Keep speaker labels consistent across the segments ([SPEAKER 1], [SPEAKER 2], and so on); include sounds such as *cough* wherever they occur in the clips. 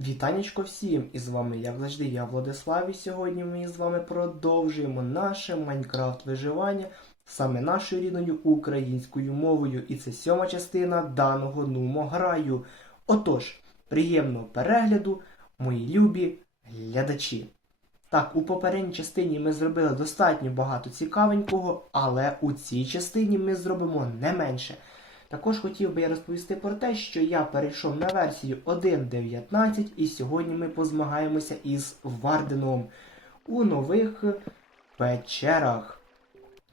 [SPEAKER 1] Вітанечко всім! І з вами, як завжди, я Владислав, і сьогодні ми з вами продовжуємо наше Майнкрафт виживання саме нашою рідною українською мовою. І це сьома частина даного нумо граю. Отож, приємного перегляду, мої любі глядачі. Так, у попередній частині ми зробили достатньо багато цікавенького, але у цій частині ми зробимо не менше. Також хотів би я розповісти про те, що я перейшов на версію 1.19 і сьогодні ми позмагаємося із Варденом у нових печерах.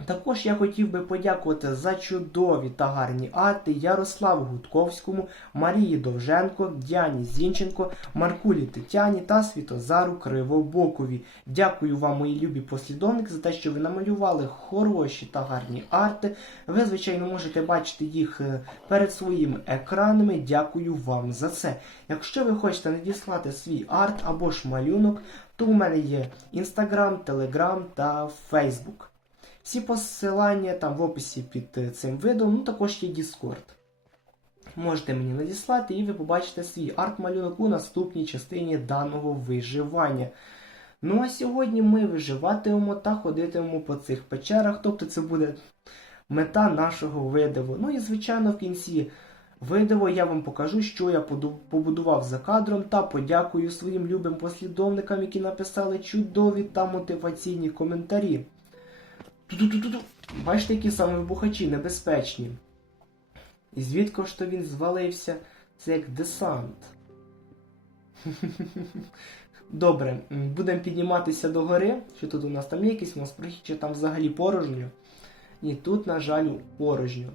[SPEAKER 1] Також я хотів би подякувати за чудові та гарні арти Ярославу Гудковському, Марії Довженко, Діані Зінченко, Маркулі Тетяні та Світозару Кривобокові. Дякую вам, мої любі послідовники, за те, що ви намалювали хороші та гарні арти. Ви, звичайно, можете бачити їх е, перед своїми екранами. Дякую вам за це. Якщо ви хочете надіслати свій арт або ж малюнок, то у мене є Instagram, Telegram та Facebook. Всі посилання там в описі під е, цим видом, ну також є Discord. Можете мені надіслати і ви побачите свій арт-малюнок у наступній частині даного виживання. Ну а сьогодні ми виживатимемо та ходитимемо по цих печерах, тобто це буде мета нашого видиву. Ну і звичайно в кінці видиву я вам покажу, що я побудував за кадром та подякую своїм любим послідовникам, які написали чудові та мотиваційні коментарі. Ту-ту-ту-ту-ту. Бачите, які саме вибухачі небезпечні. І звідки ж то він звалився? Це як десант. *laughs* Добре, будемо підніматися до гори. Що тут у нас там є якийсь моспрохід, чи там взагалі порожньо? Ні, тут, на жаль, порожньо.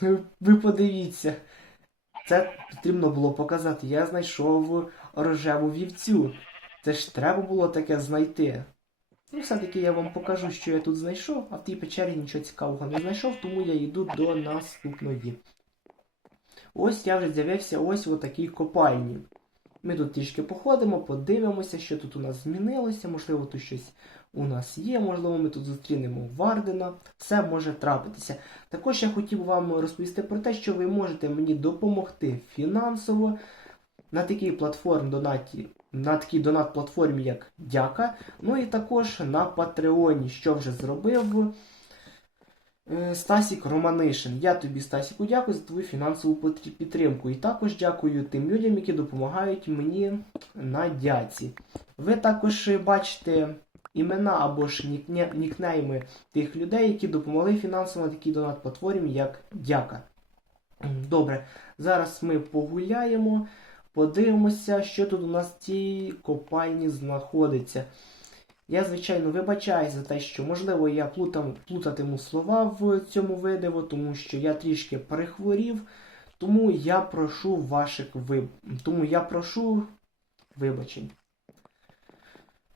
[SPEAKER 1] *laughs* Ви подивіться. Це потрібно було показати. Я знайшов рожеву вівцю. Це ж треба було таке знайти. Ну, все-таки я вам покажу, що я тут знайшов, а в тій печері нічого цікавого не знайшов, тому я йду до наступної. Ось я вже з'явився ось в такій копальні. Ми тут трішки походимо, подивимося, що тут у нас змінилося, можливо, тут щось у нас є, можливо, ми тут зустрінемо Вардена. Все може трапитися. Також я хотів вам розповісти про те, що ви можете мені допомогти фінансово на такій платформі донаті, на такій донат-платформі, як Дяка. Ну і також на Патреоні, що вже зробив е, Стасік Романишин. Я тобі, Стасіку, дякую за твою фінансову підтримку. І також дякую тим людям, які допомагають мені на дяці. Ви також бачите імена або ж нікне- нікнейми тих людей, які допомогли фінансово на такій донат-платформі, як Дяка. Добре, зараз ми погуляємо. Подивимося, що тут у нас в цій копальні знаходиться. Я, звичайно, вибачаюсь за те, що, можливо, я плутам, плутатиму слова в цьому видео, тому що я трішки перехворів. Тому я прошу ваших виб... Тому я прошу вибачень.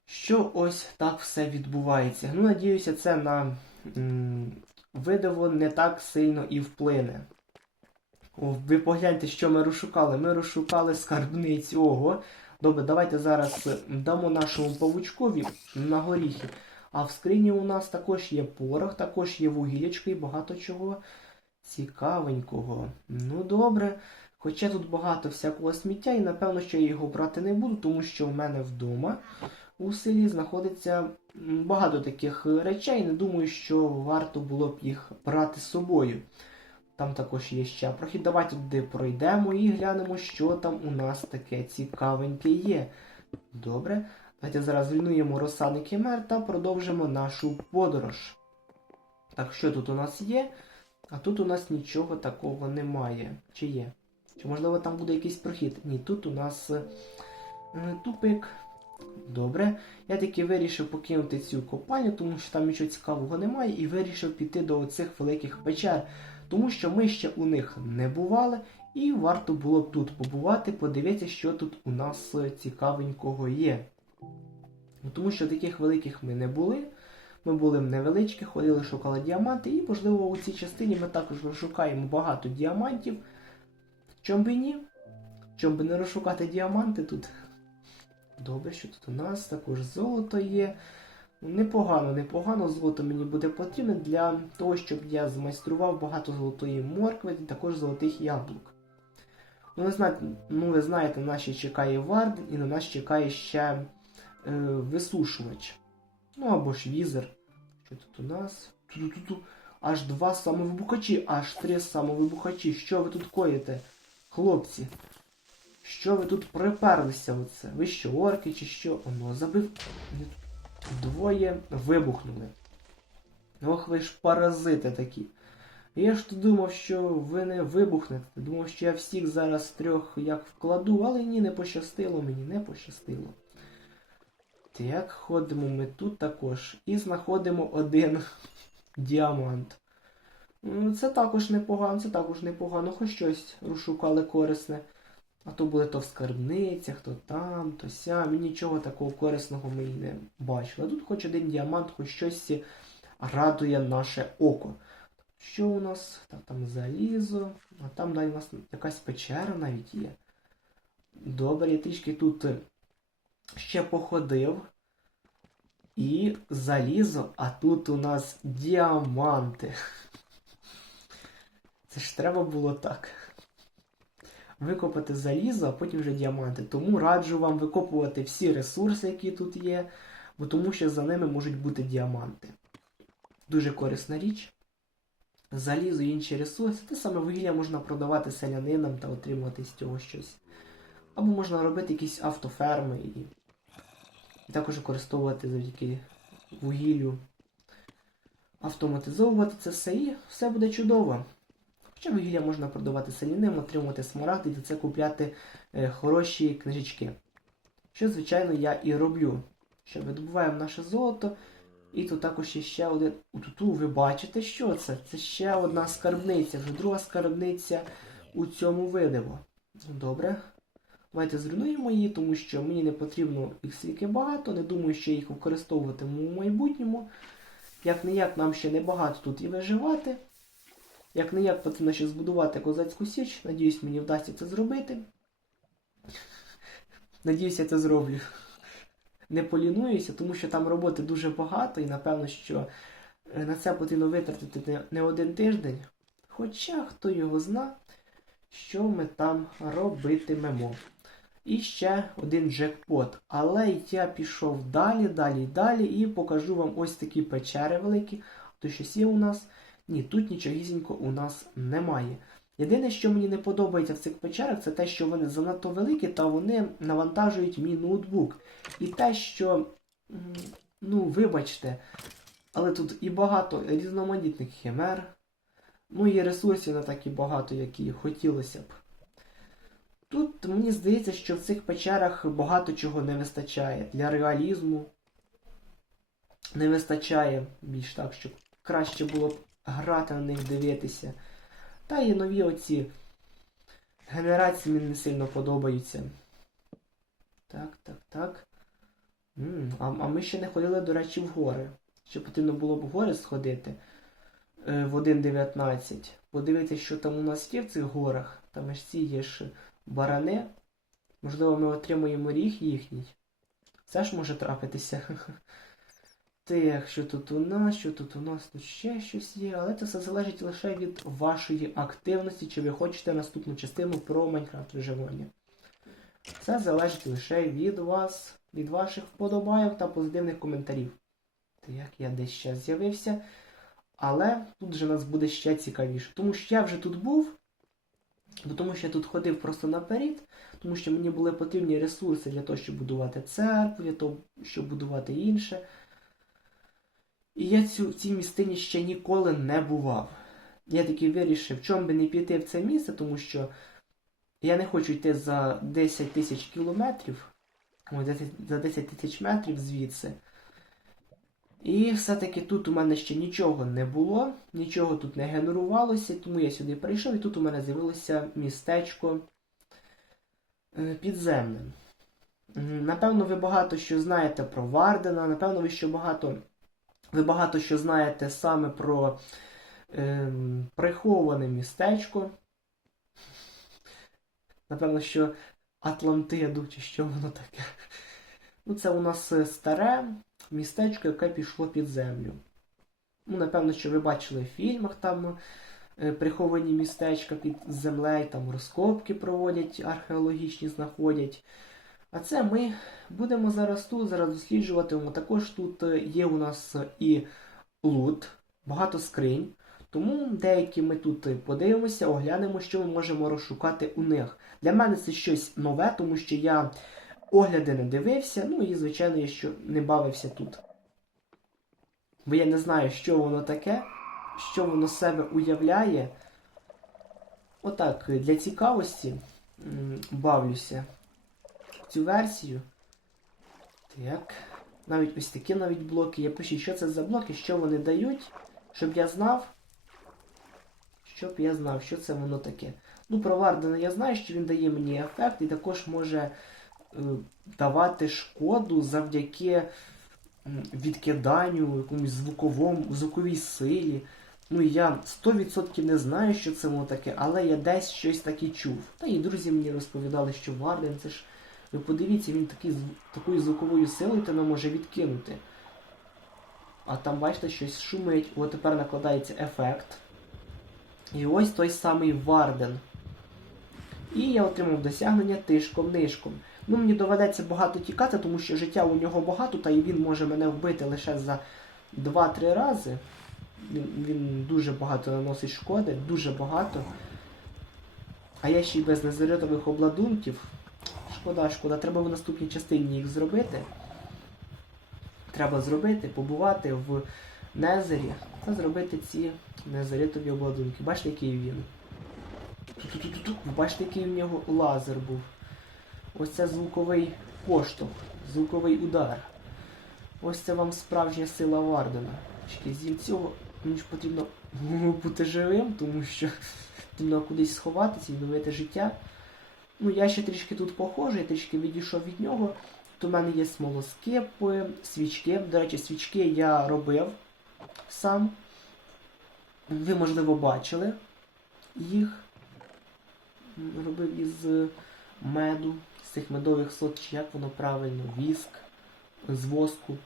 [SPEAKER 1] Що ось так все відбувається. Ну, надіюся, це на м, видео не так сильно і вплине. Ви погляньте, що ми розшукали. Ми розшукали скарбницю. Ого. Добре, давайте зараз е, дамо нашому павучкові на горіхи. А в скрині у нас також є порох, також є вугілячко і багато чого цікавенького. Ну добре. Хоча тут багато всякого сміття, і напевно, що я його брати не буду, тому що в мене вдома у селі знаходиться багато таких речей. Не думаю, що варто було б їх брати з собою. Там також є ще прохід. Давайте туди пройдемо і глянемо, що там у нас таке цікавеньке є. Добре. Давайте зараз звільнуємо розсадник химер та продовжимо нашу подорож. Так, що тут у нас є? А тут у нас нічого такого немає. Чи є? Чи можливо там буде якийсь прохід? Ні, тут у нас е, тупик. Добре. Я таки вирішив покинути цю копальню, тому що там нічого цікавого немає, і вирішив піти до оцих великих печер тому що ми ще у них не бували, і варто було б тут побувати, подивитися, що тут у нас е, цікавенького є. Тому що таких великих ми не були. Ми були невеличкі, ходили, шукали діаманти, і, можливо, у цій частині ми також розшукаємо багато діамантів. Чом би ні? Чом би не розшукати діаманти тут? Добре, що тут у нас також золото є. Непогано, непогано золото мені буде потрібно для того, щоб я змайстрував багато золотої моркви і також золотих яблук. Ну, ви знаєте, ну, ви знаєте, нас ще чекає Варден і на нас чекає ще е, висушувач. Ну або ж візер. Що тут у нас? Ту-ту-ту-ту. Аж два самовибухачі, аж три самовибухачі. Що ви тут коїте? Хлопці? Що ви тут приперлися оце? Ви що, орки чи що? Оно забив. Двоє вибухнули. Ох, ви ж паразити такі. Я ж то думав, що ви не вибухнете. Думав, що я всіх зараз трьох як вкладу, але ні, не пощастило мені, не пощастило. Так, ходимо ми тут також і знаходимо один *laughs* діамант. Це також непогано, це також непогано, хоч щось розшукали корисне. А то були то в скарбницях, то там, то ся. Ми нічого такого корисного ми й не бачили. А тут хоч один діамант, хоч щось радує наше око. Що у нас? Так, там залізо, а там далі у нас якась печера навіть є. Добре, я трішки тут е, ще походив. І залізо, а тут у нас діаманти. Це ж треба було так. Викопати залізо, а потім вже діаманти. Тому раджу вам викопувати всі ресурси, які тут є, бо тому що за ними можуть бути діаманти. Дуже корисна річ. Залізо і інші ресурси. Те саме вугілля можна продавати селянинам та отримувати з цього щось. Або можна робити якісь автоферми і, і також використовувати завдяки вугіллю. Автоматизовувати це все і все буде чудово. Хоча вугілля можна продавати селянинам, отримувати смарагди і за це купляти е, хороші книжечки. Що, звичайно, я і роблю. Що видобуваємо наше золото. І тут також є ще один. Утуту, ви бачите, що це? Це ще одна скарбниця, вже друга скарбниця у цьому видиво. Добре. Давайте зруйнуємо її, тому що мені не потрібно їх стільки багато. Не думаю, що їх використовуватиму у майбутньому. Як не як нам ще небагато тут і виживати. Як не як потрібно ще збудувати козацьку січ. Надіюсь, мені вдасться це зробити. Надіюсь, я це зроблю не полінуюся, тому що там роботи дуже багато, і напевно, що е, на це потрібно витратити не, один тиждень. Хоча хто його зна, що ми там робитимемо. І ще один джекпот. Але я пішов далі, далі, далі і покажу вам ось такі печери великі. То щось є у нас. Ні, тут нічогісінько у нас немає. Єдине, що мені не подобається в цих печерах, це те, що вони занадто великі та вони навантажують мій ноутбук. І те, що, ну, вибачте, але тут і багато різноманітних химер, ну і ресурсів не так і багато, як і хотілося б. Тут мені здається, що в цих печерах багато чого не вистачає. Для реалізму не вистачає більш так, щоб краще було грати на них, дивитися. Та і нові оці генерації мені не сильно подобаються. Так, так, так. М, а, а ми ще не ходили, до речі, в гори. Ще потрібно було б в гори сходити е, в 1.19. Подивитися, що там у нас є в цих горах. Там ж ці є ж барани. Можливо, ми отримуємо ріг їхній. Це ж може трапитися. *laughs* Так, що тут у нас, що тут у нас, тут ще щось є, але це все залежить лише від вашої активності, чи ви хочете наступну частину про Майнкрафт виживання. Це залежить лише від вас, від ваших вподобайок та позитивних коментарів. Так, я десь ще з'явився. Але тут же нас буде ще цікавіше. Тому що я вже тут був, тому що я тут ходив просто наперед, тому що мені були потрібні ресурси для того, щоб будувати церкву, для того, щоб будувати інше. І я цю, в цій містині ще ніколи не бував. Я таки вирішив, чому би не піти в це місце, тому що я не хочу йти за 10 тисяч кілометрів, за 10 тисяч метрів звідси. І все-таки тут у мене ще нічого не було, нічого тут не генерувалося, тому я сюди прийшов і тут у мене з'явилося містечко е, підземне. Напевно, ви багато що знаєте про Вардена, напевно, ви що багато. Ви багато що знаєте саме про ем, приховане містечко. Напевно, що Атлантиду, чи що воно таке. Ну, це у нас е, старе містечко, яке пішло під землю. Ну, напевно, що ви бачили в фільмах там е, приховані містечка під землею, там розкопки проводять, археологічні знаходять. А це ми будемо зараз тут, зараз досліджуватимемо. Також тут е, є у нас і лут, багато скринь. Тому деякі ми тут е, подивимося, оглянемо, що ми можемо розшукати у них. Для мене це щось нове, тому що я огляди не дивився, ну і, звичайно, я що не бавився тут. Бо я не знаю, що воно таке, що воно себе уявляє. Отак, е, для цікавості бавлюся цю версію. Так. Навіть ось такі навіть блоки. Я пишу, що це за блоки, що вони дають, щоб я знав. Щоб я знав, що це воно таке. Ну, про Вардена я знаю, що він дає мені ефект і також може е, давати шкоду завдяки відкиданню, якомусь звуковому, звуковій силі. Ну, я 100% не знаю, що це воно таке, але я десь щось таке чув. Та і друзі мені розповідали, що Варден це ж. Ви подивіться, він такий, такою звуковою силою тебе може відкинути. А там, бачите, щось шумить. От тепер накладається ефект. І ось той самий Варден. І я отримав досягнення тишком-нишком. Ну, мені доведеться багато тікати, тому що життя у нього багато, та і він може мене вбити лише за 2-3 рази. Він, він дуже багато наносить шкоди, дуже багато. А я ще й без незаритових обладунків. Шкода, шкода. Треба в наступній частині їх зробити. Треба зробити, побувати в Незері та зробити ці незаритові обладунки. Бачите, який він? Ту-ту-ту-ту-ту. Бачите, який в нього лазер був. Ось це звуковий поштовх, звуковий удар. Ось це вам справжня сила Вардена. Зім цього мені ж потрібно *laughs* бути живим, тому що потрібно кудись сховатися і новити життя. Ну, я ще трішки тут похожий, трішки відійшов від нього. Тут у мене є смолоскипи, свічки. До речі, свічки я робив сам. Ви, можливо, бачили їх. Робив із меду, з цих медових сот, чи як воно правильно, віск з воску.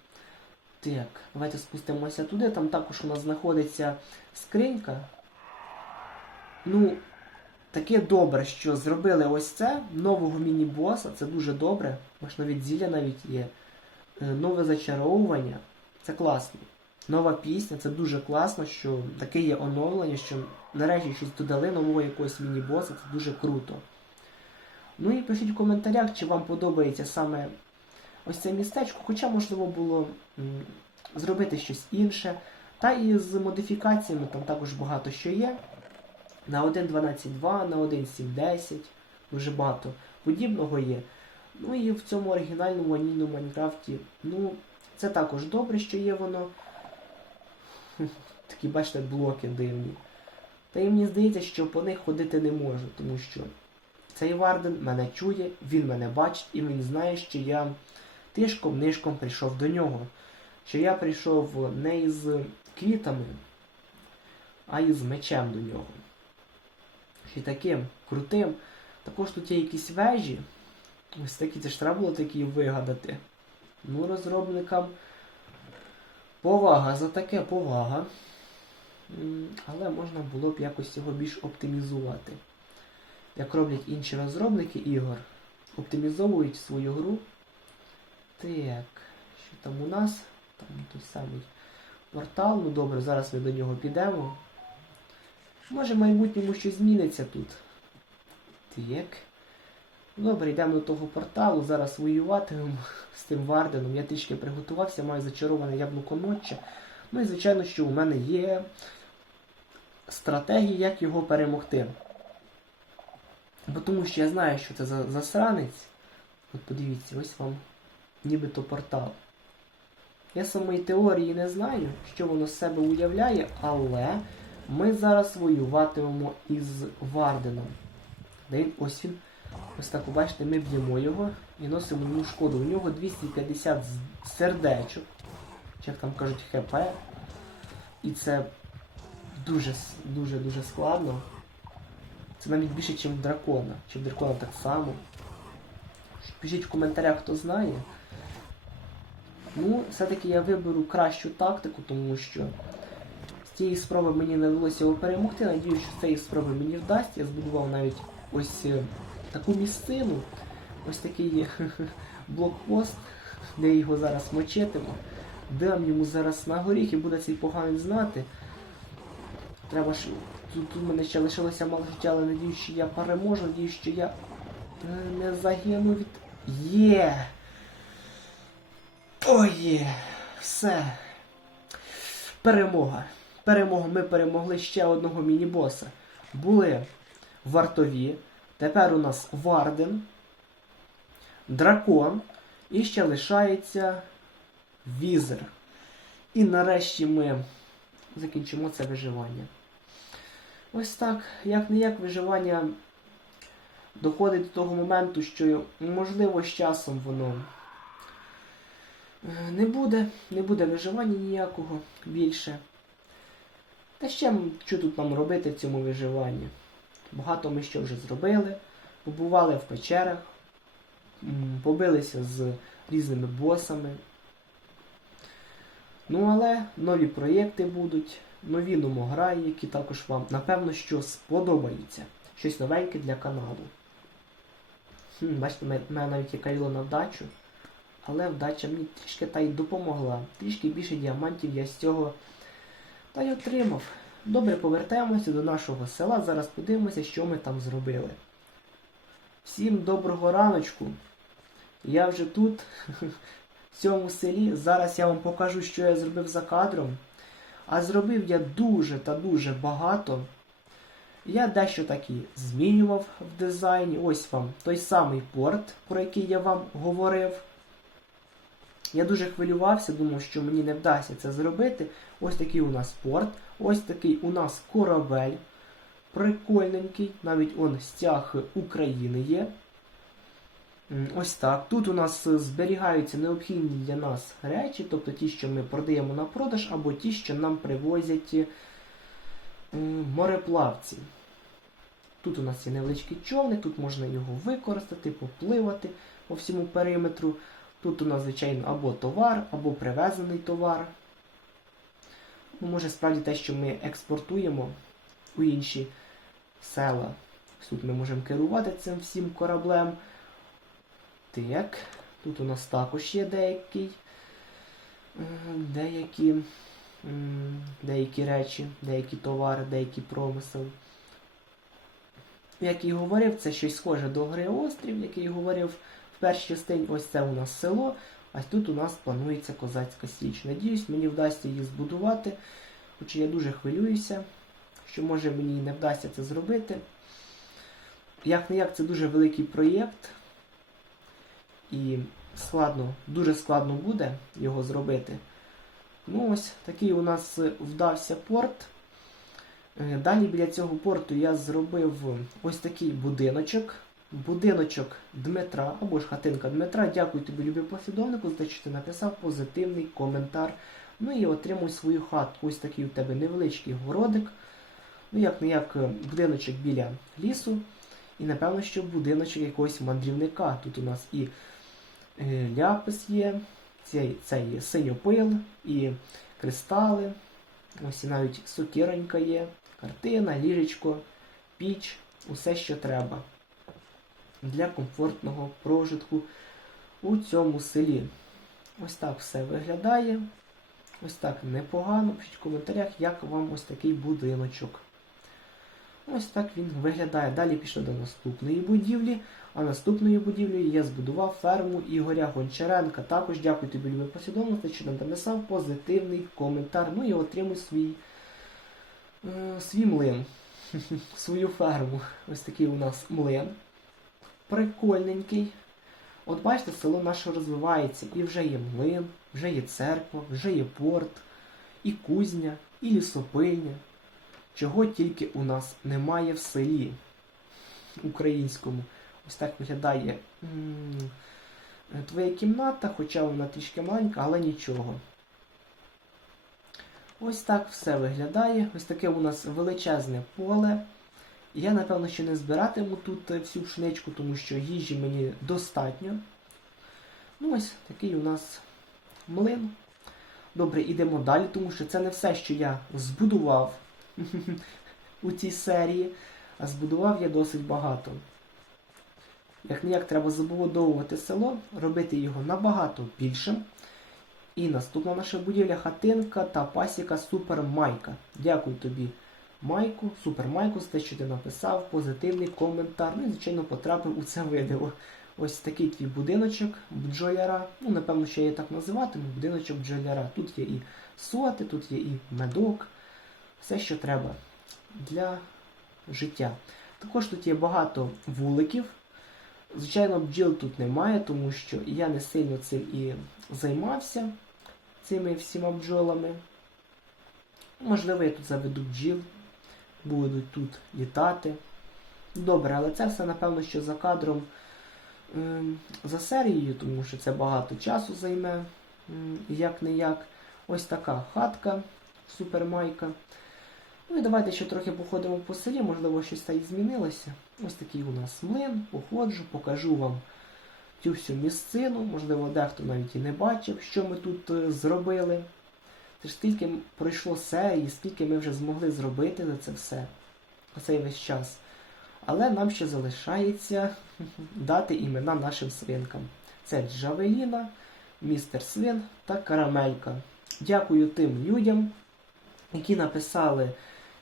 [SPEAKER 1] Так, давайте спустимося туди. Там також у нас знаходиться скринька. Ну, таке добре, що зробили ось це нового міні-боса. Це дуже добре. Бач, навіть зілля навіть є. Е, Нове зачаровування. Це класно. Нова пісня, це дуже класно, що таке є оновлення, що нарешті щось додали нового якогось міні-боса, це дуже круто. Ну і пишіть в коментарях, чи вам подобається саме ось це містечко, хоча можливо було зробити щось інше. Та і з модифікаціями там також багато що є. На 1.12.2, на 1.7.10, дуже багато подібного є. Ну і в цьому оригінальному ванільному Майнкрафті, ну, це також добре, що є воно. Такі, бачите, блоки дивні. Та й мені здається, що по них ходити не можу, тому що цей Варден мене чує, він мене бачить і він знає, що я тишком-нишком прийшов до нього. Що я прийшов не із квітами, а із мечем до нього. Й таким крутим. Також тут є якісь вежі. Ось такі, це ж треба було такі вигадати. Ну, розробникам повага за таке повага. Але можна було б якось його більш оптимізувати. Як роблять інші розробники ігор. Оптимізовують свою гру. Так, що там у нас? Там той самий портал. Ну добре, зараз ми до нього підемо. Може в майбутньому щось зміниться тут. Так. Добре, йдемо до того порталу, зараз воюватимемо з тим Варденом. Я трішки приготувався, маю зачароване яблуко ночі. Ну і звичайно, що у мене є стратегія, як його перемогти. Бо тому що я знаю, що це за засранець. От подивіться, ось вам нібито портал. Я самої теорії не знаю, що воно з себе уявляє, але ми зараз воюватимемо із Варденом. Де він- ось він. Ось так, бачите, ми б'ємо його і носимо йому шкоду. У нього 250 сердечок, як там кажуть, ХП. І це дуже-дуже-дуже складно. Це навіть більше, ніж в дракона. Чи в дракона так само. Пишіть в коментарях, хто знає. Ну, все-таки я виберу кращу тактику, тому що Цієї спроби мені не вдалося його перемогти. Надіюсь, що цієї спроби мені вдасться. Я збудував навіть ось е, таку місцину, ось такий *laughs* блокпост, де його зараз мочитиму. Дам йому зараз на горіх і буде цей поганець знати. Треба ж. Тут, тут мене ще лишилося мало життя, але надіюсь, що я переможу, надіюсь, що я е, не загину від. Є! О, є! Все. Перемога. Перемога. Ми перемогли ще одного міні-боса. Були вартові. Тепер у нас Варден, Дракон. І ще лишається Візер. І нарешті ми закінчимо це виживання. Ось так, як не як виживання доходить до того моменту, що можливо з часом воно е, не буде, не буде виживання ніякого більше. Та ще що тут нам робити в цьому виживанні? Багато ми що вже зробили, побували в печерах, побилися з різними босами. Ну, але нові проєкти будуть, нові номограї, які також вам, напевно, що сподобаються. Щось новеньке для каналу. Хм, бачите, в мене навіть є кайло на вдачу. Але вдача мені трішки та й допомогла. Трішки більше діамантів я з цього та й отримав. Добре, повертаємося до нашого села. Зараз подивимося, що ми там зробили. Всім доброго раночку. Я вже тут, *laughs* в цьому селі. Зараз я вам покажу, що я зробив за кадром. А зробив я дуже та дуже багато. Я дещо таки змінював в дизайні. Ось вам той самий порт, про який я вам говорив. Я дуже хвилювався, думав, що мені не вдасться це зробити. Ось такий у нас порт, ось такий у нас корабель. Прикольненький, навіть он стяг України є. Ось так. Тут у нас зберігаються необхідні для нас речі, тобто ті, що ми продаємо на продаж, або ті, що нам привозять е, мореплавці. Тут у нас є невеличкий човник, тут можна його використати, попливати по всьому периметру. Тут у нас, звичайно, або товар, або привезений товар. Ну, може, справді те, що ми експортуємо у інші села. Тут ми можемо керувати цим всім кораблем. Так, тут у нас також є деякий, деякі, деякі речі, деякі товари, деякий промисел. Як і говорив, це щось схоже до гри Острів, як говорив в першій частині. Ось це у нас село, а тут у нас планується козацька січ. Надіюсь, мені вдасться її збудувати, хоча я дуже хвилююся, що може мені не вдасться це зробити. Як не як, це дуже великий проєкт. І складно, дуже складно буде його зробити. Ну ось такий у нас вдався порт. Е, Далі біля цього порту я зробив ось такий будиночок. Будиночок Дмитра або ж хатинка Дмитра. Дякую тобі, любий послідовнику, за те, що ти написав позитивний коментар. Ну і отримуй свою хатку. Ось такий у тебе невеличкий городик. Ну, як не як будиночок біля лісу. І напевно, що будиночок якогось мандрівника. Тут у нас і е, ляпис є, це, це є синьопил, і кристали. Ось і навіть сокиронька є, картина, ліжечко, піч, усе, що треба для комфортного прожитку у цьому селі. Ось так все виглядає. Ось так непогано. Пишіть в коментарях, як вам ось такий будиночок. Ось так він виглядає. Далі пішли до наступної будівлі. А наступною будівлею я збудував ферму Ігоря Гончаренка. Також дякую тобі, любий послідовник, що написав позитивний коментар. Ну і отримуй свій, е, свій млин. *laughs* Свою ферму. Ось такий у нас млин. Прикольненький. От бачите, село наше розвивається. І вже є млин, вже є церква, вже є порт, і кузня, і лісопильня. Чого тільки у нас немає в селі українському. Ось так виглядає твоя кімната, хоча вона трішки маленька, але нічого. Ось так все виглядає. Ось таке у нас величезне поле. Я, напевно, ще не збиратиму тут е, всю пшеничку, тому що їжі мені достатньо. Ну, ось такий у нас млин. Добре, ідемо далі, тому що це не все, що я збудував *laughs* у цій серії, а збудував я досить багато. Як ніяк треба забудовувати село, робити його набагато більшим. І наступна наша будівля хатинка та пасіка Супер Майка. Дякую тобі, Майку, Супер Майку, за те, що ти написав позитивний коментар. Ну і, звичайно, потрапив у це відео. Ось такий твій будиночок бджоляра. Ну, напевно, що я її так називатиму, будиночок бджоляра. Тут є і соти, тут є і медок, все, що треба для життя. Також тут є багато вуликів. Звичайно, бджіл тут немає, тому що я не сильно цим і займався, цими всіма бджолами. Можливо, я тут заведу бджіл, будуть тут літати. Добре, але це все, напевно, що за кадром ем, за серією, тому що це багато часу займе, ем, як не як. Ось така хатка, супермайка. Ну і давайте ще трохи походимо по селі, можливо, щось та й змінилося. Ось такий у нас млин, походжу, покажу вам цю всю місцину. Можливо, дехто навіть і не бачив, що ми тут е, зробили. Це ж скільки пройшло серії, скільки ми вже змогли зробити за це все, цей весь час. Але нам ще залишається *laughs* дати імена нашим свинкам. Це Джавеліна, містер Свин та Карамелька. Дякую тим людям, які написали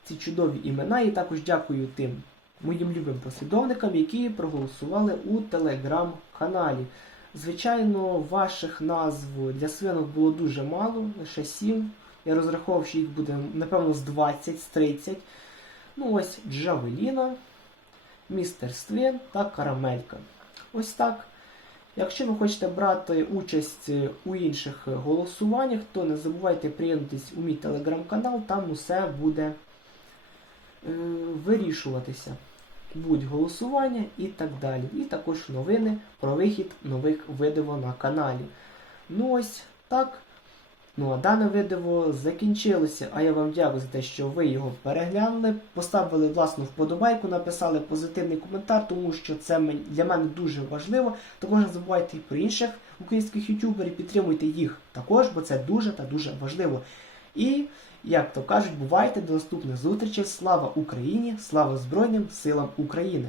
[SPEAKER 1] ці чудові імена, і також дякую тим моїм любим послідовникам, які проголосували у телеграм-каналі. Звичайно, ваших назв для свинок було дуже мало, лише 7. Я розраховував, що їх буде, напевно, з 20, з 30. Ну ось Джавеліна, містер Свин та Карамелька. Ось так. Якщо ви хочете брати участь у інших голосуваннях, то не забувайте приєднатись у мій телеграм-канал, там усе буде е, вирішуватися. Будуть голосування і так далі. І також новини про вихід нових видео на каналі. Ну ось так. Ну а дане відео закінчилося, а я вам дякую за те, що ви його переглянули, поставили власну вподобайку, написали позитивний коментар, тому що це для мене дуже важливо. Також не забувайте і про інших українських ютуберів, підтримуйте їх також, бо це дуже та дуже важливо. І, як то кажуть, бувайте до наступних зустрічей. Слава Україні! Слава Збройним силам України!